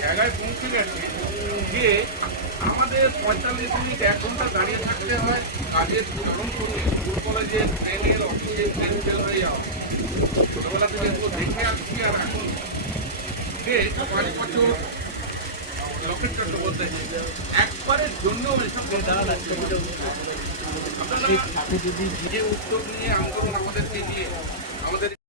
জায়গায় পৌঁছে গেছে যে আমাদের পঁয়তাল্লিশ মিনিট এক ঘণ্টা দাঁড়িয়ে থাকতে হয় কাজের যখন করতে স্কুল কলেজে ট্রেনের অফিসে ট্রেন ফেল হয়ে যাওয়া ছোটবেলা থেকে দেখে আসছি আর এখন যে পাঁচ বছর লকেট চট্টোপাধ্যায় একবারের জন্য এসব আপনারা যে উদ্যোগ নিয়ে আন্দোলন আমাদেরকে দিয়ে আমাদের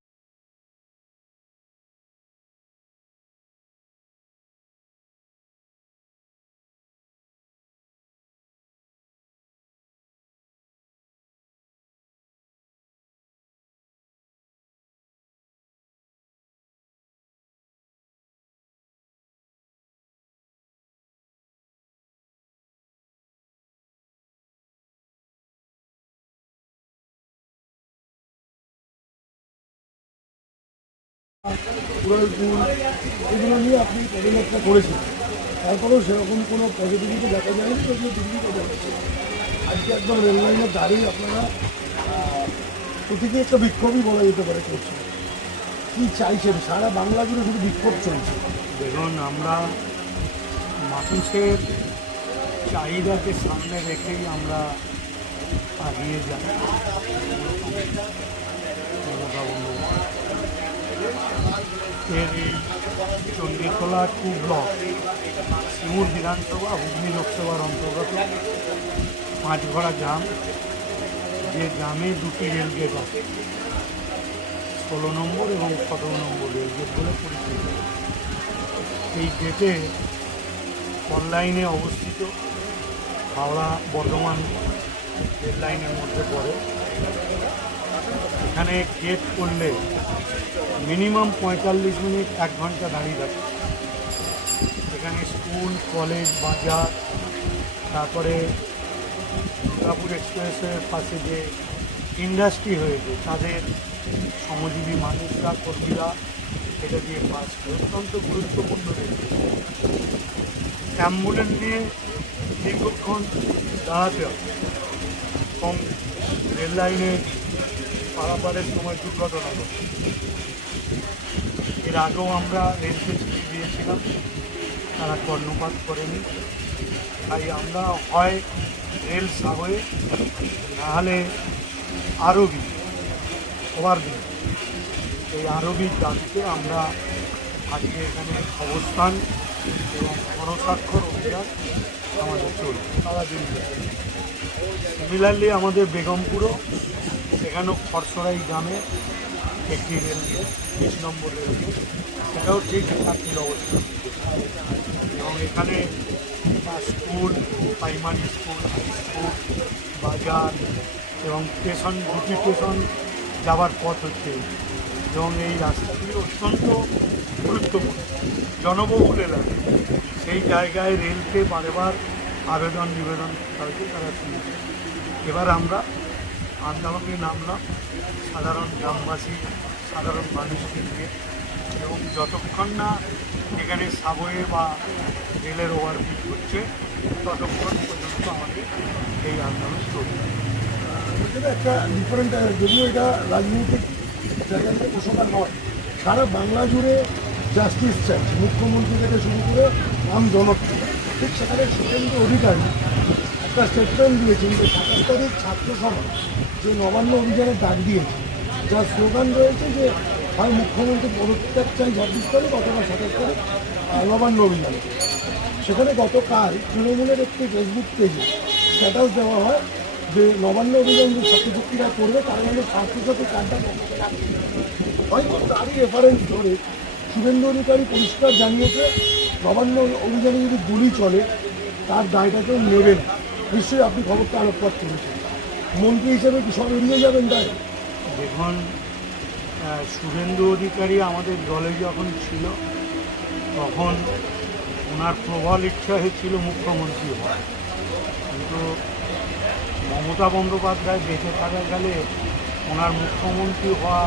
উড়ালপুল এগুলো নিয়ে আপনি পদযাত্রা করেছেন। তারপরেও সেরকম কোনো পজিটিভিটি দেখা যায়নি এগুলো দিল্লি কথা আজকে একদম রেল লাইনের দাঁড়িয়ে আপনারা আহ, প্রতীকী একটা বিক্ষোভই বলা যেতে পারে করছেন। কী চাইছেন? সারা বাংলা জুড়ে শুধু বিক্ষোভ চলছে। দেখুন আমরা মানুষের চাহিদাকে সামনে রেখেই আমরা এগিয়ে যাই। এর এই টু ব্লক সিঙ্গুর বিধানসভা, হুগলি লোকসভার অন্তর্গত পাঁচঘড়া গ্রাম। যে গ্রামে দুটি রেলগেট আছে, ষোলো নম্বর এবং সতেরো নম্বর রেলগেট বলে পরিচিত। এই গেটে অনলাইনে অবস্থিত হাওড়া বর্ধমান রেল লাইনের মধ্যে পড়ে। এখানে গেট করলে মিনিমাম পঁয়তাল্লিশ মিনিট, এক ঘণ্টা দাঁড়িয়ে থাকে এখানে স্কুল, কলেজ, বাজার, তারপরে দুর্গাপুর এক্সপ্রেসের পাশে যে ইন্ডাস্ট্রি হয়েছে, তাদের শ্রমজীবী মানুষরা, কর্মীরা এটা দিয়ে পাস করে অত্যন্ত গুরুত্বপূর্ণ রয়েছে অ্যাম্বুলেন্স নিয়ে দীর্ঘক্ষণ দাঁড়াতে হবে। এবং রেল লাইনে পারাপারের সময় দুর্ঘটনা ঘটে। এর আগেও আমরা রেলকে চিঠি দিয়েছিলাম তারা কর্ণপাত করেনি। তাই আমরা হয় রেল সাগরে, নাহলে আরবি, ওভারব্রিজ, এই আরবির দাবিতে আমরা আজকে এখানে অবস্থান এবং গণস্বাক্ষর অভিযান আমাদের চলছে। সারাদিন সিমিলারলি আমাদের বেগমপুরও সেখানেও খরসরাই গ্রামে একটি রেলগেট বিশ নম্বর রেলগেট সেটাও ঠিক একই অবস্থা। এবং এখানে স্কুল প্রাইমারি স্কুল স্কুল বাজার এবং স্টেশন দুটি স্টেশন যাওয়ার পথ হচ্ছে এবং এই রাস্তাটি অত্যন্ত গুরুত্বপূর্ণ। জনবহুল এলাকা। সেই জায়গায় রেলকে বারেবার আবেদন নিবেদন তারা শুনেছে। এবার আমরা আন্দোলনে নামলাম সাধারণ গ্রামবাসী, সাধারণ মানুষকে নিয়ে। এবং যতক্ষণ না এখানে সাবওয়ে বা রেলের ওভারব্রিজ হচ্ছে, ততক্ষণ পর্যন্ত আমাদের এই আন্দোলন চলবে। একটা ডিফারেন্ট যদিও এটা রাজনৈতিক জায়গা ঘোষণা নয়, সারা বাংলা জুড়ে জাস্টিস চাই। মুখ্যমন্ত্রী থেকে শুরু করে আম জনপ্রিয় ঠিক সেখানে সুকেন্দ্র অধিকারী একটা স্টেটমেন্ট দিয়েছেন যে সাতাশ তারিখ ছাত্র সভা যে নবান্ন অভিযানে ডাক দিয়েছে। যার স্লোগান রয়েছে যে হয় মুখ্যমন্ত্রী পদত্যাগ চাই ছাব্বিশ তারিখ অথবা সাতাশ তারিখ নবান্ন অভিযানে। সেখানে গতকাল তৃণমূলের একটি ফেসবুক পেজে স্ট্যাটাস দেওয়া হয় যে, নবান্ন অভিযান যে ছাত্রছাত্রীরা করবে, তারা যেন ছাত্রছাত্রী কার্ডটা হয়তো তারই রেফারেন্স ধরে শুভেন্দু অধিকারী পরিষ্কার জানিয়েছে, নবান্ন অভিযানে যদি গুলি চলে, তার দায়টা কেউ নেবেন নিশ্চয়ই আপনি খবরটা আলোকপাত করেছেন। মন্ত্রী হিসেবে কি সব এড়িয়ে যাবেন তাই? দেখুন শুভেন্দু অধিকারী আমাদের দলে যখন ছিল, তখন ওনার প্রবল ইচ্ছা হয়েছিল মুখ্যমন্ত্রী হওয়ার। কিন্তু মমতা বন্দ্যোপাধ্যায় বেঁচে থাকাকালে ওনার মুখ্যমন্ত্রী হওয়া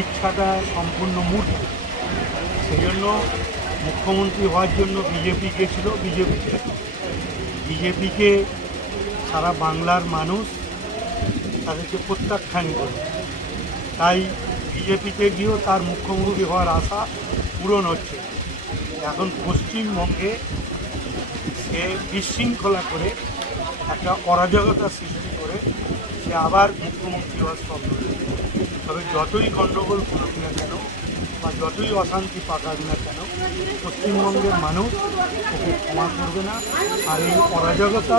ইচ্ছাটা সম্পূর্ণ মূর্খ সেই জন্য মুখ্যমন্ত্রী হওয়ার জন্য বিজেপি গেছিল বিজেপিকে বিজেপিকে সারা বাংলার মানুষ তাদেরকে প্রত্যাখ্যান করে। তাই বিজেপিতে গিয়েও তার মুখ্যমন্ত্রী হওয়ার আশা পূরণ হচ্ছে। এখন পশ্চিমবঙ্গে সে বিশৃঙ্খলা করে একটা অরাজকতা সৃষ্টি করে সে আবার মুখ্যমন্ত্রী হওয়ার স্বপ্ন তবে যতই গণ্ডগোল করুক না কেন বা যতই অশান্তি পাকাক না কেন পশ্চিমবঙ্গের মানুষ ওকে ক্ষমা করবে না আর এই অরাজকতা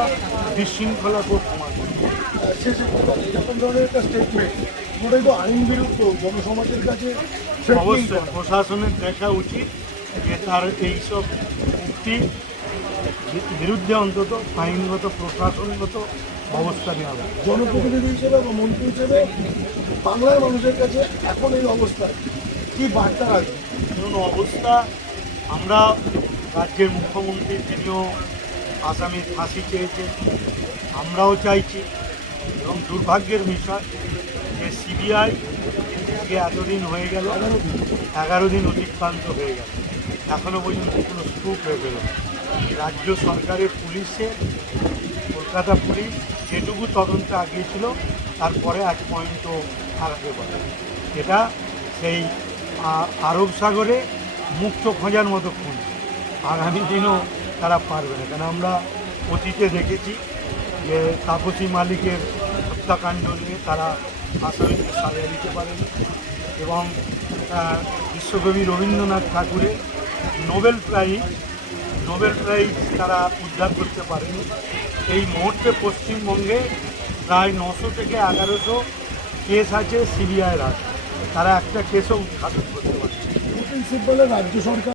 বিশৃঙ্খলাকেও ক্ষমা করবে না। আহ, শেষে এরকম ধরনের একটা স্টেটমেন্ট পুরোটাই তো আইন বিরুদ্ধ জনসমাজের কাছে অবশ্যই প্রশাসনের দেখা উচিত যে তার এইসব উক্তি বিরুদ্ধে অন্তত আইনগত প্রশাসনগত অবস্থা নেওয়া হবে জনপ্রতিনিধি হিসেবে বা মন্ত্রী হিসেবে বাংলার মানুষের কাছে এখন এই অবস্থায় কি বার্তা রাখবে ধরুন অবস্থা, আমরা রাজ্যের মুখ্যমন্ত্রী তিনিও আসামির ফাঁসি চেয়েছেন, আমরাও চাইছি, এবং দুর্ভাগ্যের বিষয় যে সিবিআই যে এতদিন হয়ে গেল, এগারো দিন অতিক্রান্ত হয়ে গেল। এখনও পর্যন্ত কোনো স্কুপ হয়ে গেল রাজ্য সরকারের পুলিশের কলকাতা পুলিশ যেটুকু তদন্তে আগিয়েছিল, তারপরে এক পয়েন্টও হারাতে পারে এটা সেই আরব সাগরে মুক্ত খোঁজার মতো খুন। আগামী দিনও তারা পারবে না। কেন আমরা অতীতে দেখেছি যে তাপসী মালিকের হত্যাকাণ্ড নিয়ে তারা আসামিকে সারিয়ে দিতে পারেনি এবং বিশ্বকবি রবীন্দ্রনাথ ঠাকুরের নোবেল প্রাইজ নোবেল প্রাইজ তারা উদ্ধার করতে পারেনি। এই মুহূর্তে পশ্চিমবঙ্গে প্রায় নশো থেকে এগারোশো কেস আছে সিবিআইয়ের হাতে। তারা একটা কেসও উদ্ঘাটন করতে পারছে রাজ্য সরকার